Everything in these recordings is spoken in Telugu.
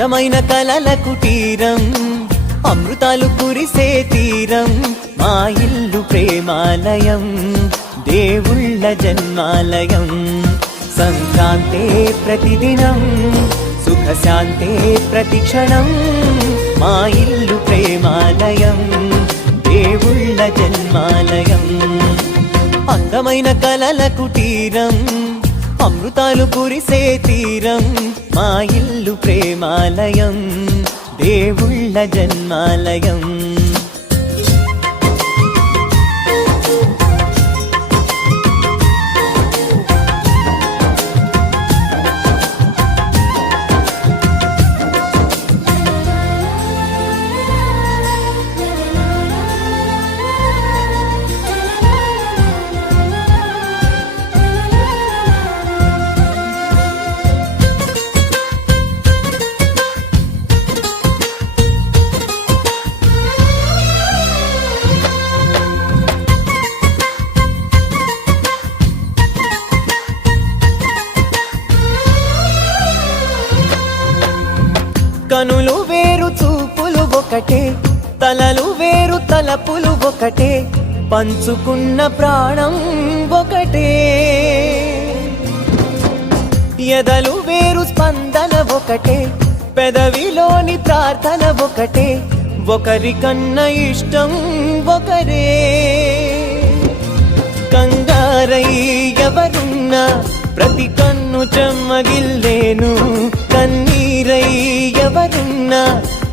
అందమైన కలల కుటీరం, అమృతాలు కురిసే తీరం, మా ఇల్లు ప్రేమాలయం, దేవుళ్ళ జన్మాలయం. సంక్రాంతే ప్రతిదినం, సుఖశాంతే ప్రతిక్షణం, మా ఇల్లు ప్రేమాలయం, దేవుళ్ళ జన్మాలయం. అందమైన కలల కుటీరం, అమృతాలు కురిసే తీరం, మా ఇల్లు ప్రేమాలయం, దేవుళ్ళ జన్మాలయం. కనులు వేరు చూపులు ఒకటే, తలలు వేరు తలపులు ఒకటే, పంచుకున్న ప్రాణం ఒకటే. ఎదలు వేరు స్పందన ఒకటే, పెదవిలోని ప్రార్థన ఒకటే, ఒకరికన్నా ఇష్టం ఒకరే. కంగారై ఎవరున్నా ప్రతి కన్ను చెమ్మగిల్లేను, కన్నీరై ఎవరున్నా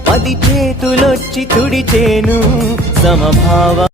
10 చేతులొచ్చి తుడిచేను. సమభావ